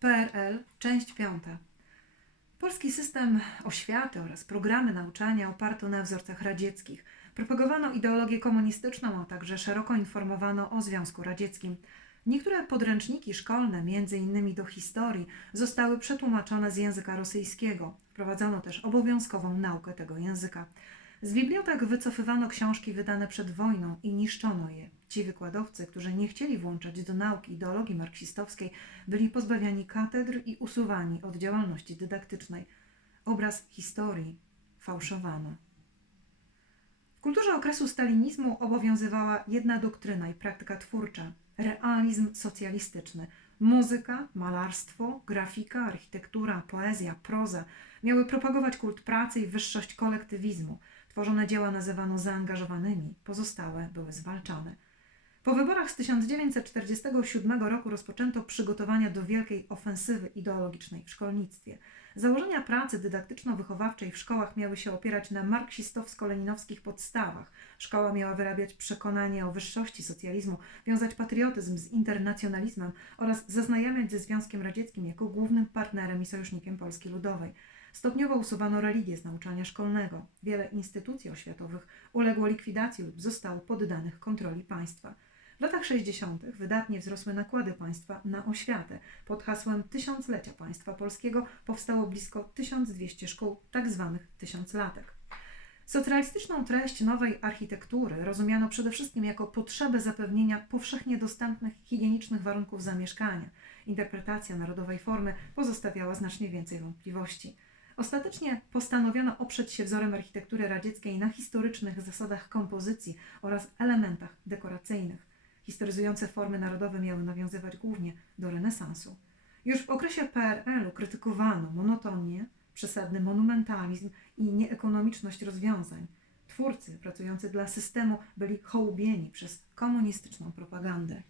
PRL, część piąta. Polski system oświaty oraz programy nauczania oparto na wzorcach radzieckich. Propagowano ideologię komunistyczną, a także szeroko informowano o Związku Radzieckim. Niektóre podręczniki szkolne, innymi do historii, zostały przetłumaczone z języka rosyjskiego. Wprowadzono też obowiązkową naukę tego języka. Z bibliotek wycofywano książki wydane przed wojną i niszczono je. Ci wykładowcy, którzy nie chcieli włączać do nauki ideologii marksistowskiej, byli pozbawiani katedr i usuwani od działalności dydaktycznej. Obraz historii fałszowano. W kulturze okresu stalinizmu obowiązywała jedna doktryna i praktyka twórcza realizm socjalistyczny. Muzyka, malarstwo, grafika, architektura, poezja, proza miały propagować kult pracy i wyższość kolektywizmu. Tworzone dzieła nazywano zaangażowanymi, pozostałe były zwalczane. Po wyborach z 1947 roku rozpoczęto przygotowania do wielkiej ofensywy ideologicznej w szkolnictwie. Założenia pracy dydaktyczno-wychowawczej w szkołach miały się opierać na marksistowsko-leninowskich podstawach. Szkoła miała wyrabiać przekonanie o wyższości socjalizmu, wiązać patriotyzm z internacjonalizmem oraz zaznajamiać ze Związkiem Radzieckim jako głównym partnerem i sojusznikiem Polski Ludowej. Stopniowo usuwano religię z nauczania szkolnego. Wiele instytucji oświatowych uległo likwidacji lub zostało poddanych kontroli państwa. W latach 60. wydatnie wzrosły nakłady państwa na oświatę. Pod hasłem Tysiąclecia Państwa Polskiego powstało blisko 1200 szkół, tak zwanych tysiąclatek. Socjalistyczną treść nowej architektury rozumiano przede wszystkim jako potrzebę zapewnienia powszechnie dostępnych higienicznych warunków zamieszkania. Interpretacja narodowej formy pozostawiała znacznie więcej wątpliwości. Ostatecznie postanowiono oprzeć się wzorem architektury radzieckiej na historycznych zasadach kompozycji oraz elementach dekoracyjnych. Historyzujące formy narodowe miały nawiązywać głównie do renesansu. Już w okresie PRL-u krytykowano monotonię, przesadny monumentalizm i nieekonomiczność rozwiązań. Twórcy pracujący dla systemu byli hołubieni przez komunistyczną propagandę.